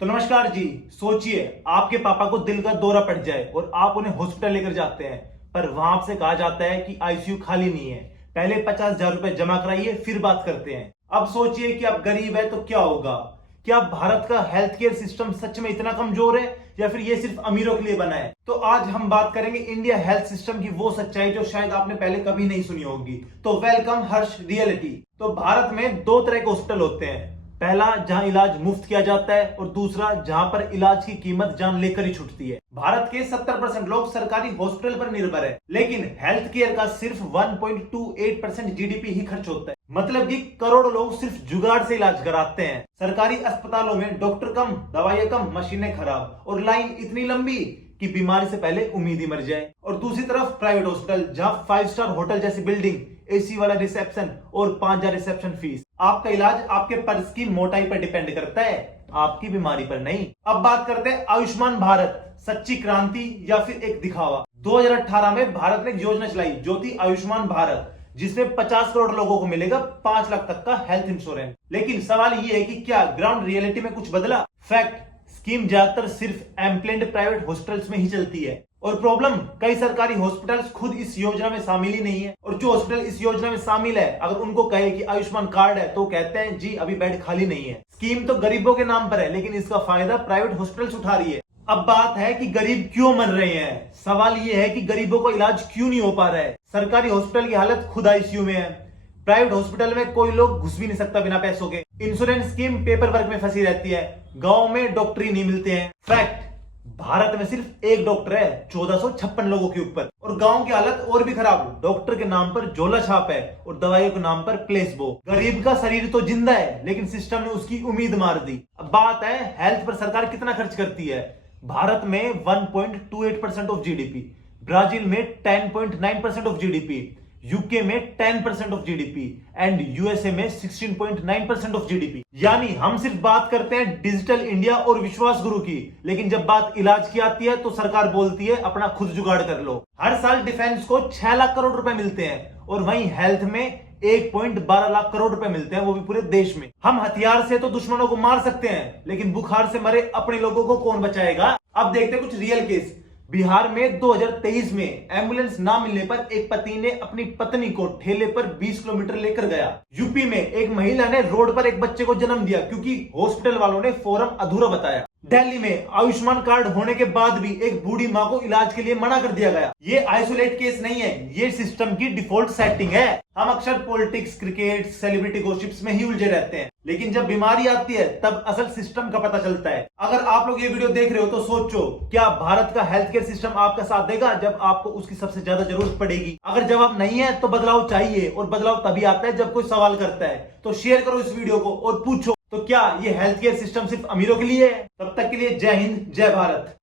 तो नमस्कार जी। सोचिए आपके पापा को दिल का दौरा पड़ जाए और आप उन्हें हॉस्पिटल लेकर जाते हैं, पर वहां से कहा जाता है कि आईसीयू खाली नहीं है, पहले 50,000 रुपए जमा कराइए फिर बात करते हैं। अब सोचिए कि आप गरीब है तो क्या होगा। क्या भारत का हेल्थ केयर सिस्टम सच में इतना कमजोर है या फिर ये सिर्फ अमीरों के लिए बना है? तो आज हम बात करेंगे इंडिया हेल्थ सिस्टम की वो सच्चाई जो शायद आपने पहले कभी नहीं सुनी होगी। तो वेलकम हर्ष रियलिटी। तो भारत में दो तरह के हॉस्पिटल होते हैं, पहला जहां इलाज मुफ्त किया जाता है और दूसरा जहां पर इलाज की कीमत जान लेकर ही छुटती है। भारत के 70% लोग सरकारी हॉस्पिटल पर निर्भर है, लेकिन हेल्थ केयर का सिर्फ 1.28% जीडीपी ही खर्च होता है। मतलब कि करोड़ों लोग सिर्फ जुगाड़ से इलाज कराते हैं। सरकारी अस्पतालों में डॉक्टर कम, दवाइयां कम, मशीनें खराब और लाइन इतनी लंबी कि बीमारी से पहले उम्मीद ही मर जाए। और दूसरी तरफ प्राइवेट हॉस्पिटल जहां 5 स्टार होटल जैसी बिल्डिंग, एसी वाला रिसेप्शन और 5,000 रिसेप्शन फीस। आपका इलाज आपके पर्स की मोटाई पर डिपेंड करता है, आपकी बीमारी पर नहीं। अब बात करते हैं आयुष्मान भारत, सच्ची क्रांति या फिर एक दिखावा। 2018 में भारत ने एक योजना चलाई जो थी आयुष्मान भारत, जिसमें 50 करोड़ लोगों को मिलेगा 5 लाख तक का हेल्थ इंश्योरेंस। लेकिन सवाल यह है कि क्या ग्राउंड रियलिटी में कुछ बदला? फैक्ट, स्कीम ज्यादातर सिर्फ एम्प्लॉयड प्राइवेट हॉस्पिटल्स में ही चलती है। और प्रॉब्लम, कई सरकारी हॉस्पिटल्स खुद इस योजना में शामिल ही नहीं है। और जो हॉस्पिटल इस योजना में शामिल है, अगर उनको कहे कि आयुष्मान कार्ड है तो कहते हैं जी अभी बेड खाली नहीं है। स्कीम तो गरीबों के नाम पर है, लेकिन इसका फायदा प्राइवेट हॉस्पिटल्स उठा रही है। अब बात है कि गरीब क्यों मर रहे हैं। सवाल यह है कि गरीबों को इलाज क्यों नहीं हो पा रहा है। सरकारी हॉस्पिटल की हालत खुद आईसीयू में है, प्राइवेट हॉस्पिटल में कोई लोग घुस भी नहीं सकता बिना पैसों के। इंश्योरेंस स्कीम पेपर वर्क में फंसी रहती है, गांव में डॉक्टर ही नहीं मिलते हैं। फैक्ट, भारत में सिर्फ एक डॉक्टर है 1456 लोगों के ऊपर। और गांव की हालत और भी खराब, डॉक्टर के नाम पर झोला छाप है और दवाइयों के नाम पर प्लेसबो। गरीब का शरीर तो जिंदा है, लेकिन सिस्टम ने उसकी उम्मीद मार दी। अब बात है हेल्थ पर सरकार कितना खर्च करती है। भारत में 1.28% ऑफ जीडीपी, ब्राजील में 10.9% ऑफ जीडीपी, यूके में 10% ऑफ जीडीपी एंड यूएसए में 16.9% ऑफ जीडीपी। यानी हम सिर्फ बात करते हैं डिजिटल इंडिया और विश्वास गुरु की, लेकिन जब बात इलाज की आती है तो सरकार बोलती है अपना खुद जुगाड़ कर लो। हर साल डिफेंस को 6 लाख करोड़ रुपए मिलते हैं और वहीं हेल्थ में 1.12 लाख करोड़ रुपए मिलते हैं, वो भी पूरे देश में। हम हथियार से तो दुश्मनों को मार सकते हैं, लेकिन बुखार से मरे अपने लोगों को कौन बचाएगा। अब देखते हैं कुछ रियल केस। बिहार में 2023 में एम्बुलेंस ना मिलने पर एक पति ने अपनी पत्नी को ठेले पर 20 किलोमीटर लेकर गया। यूपी में एक महिला ने रोड पर एक बच्चे को जन्म दिया क्योंकि हॉस्पिटल वालों ने फॉर्म अधूरा बताया। दिल्ली में आयुष्मान कार्ड होने के बाद भी एक बूढ़ी मां को इलाज के लिए मना कर दिया गया। ये आइसोलेट केस नहीं है, ये सिस्टम की डिफॉल्ट सेटिंग है। हम अक्सर पॉलिटिक्स, क्रिकेट, सेलिब्रिटी गॉसिप्स में ही उलझे रहते हैं, लेकिन जब बीमारी आती है तब असल सिस्टम का पता चलता है। अगर आप लोग ये वीडियो देख रहे हो तो सोचो, क्या भारत का हेल्थ केयर सिस्टम आपका साथ देगा जब आपको उसकी सबसे ज्यादा जरूरत पड़ेगी? अगर जवाब नहीं है तो बदलाव चाहिए, और बदलाव तभी आता है जब कोई सवाल करता है। तो शेयर करो इस वीडियो को और पूछो, तो क्या ये हेल्थ केयर सिस्टम सिर्फ अमीरों के लिए है? तब तक के लिए जय हिंद, जय भारत।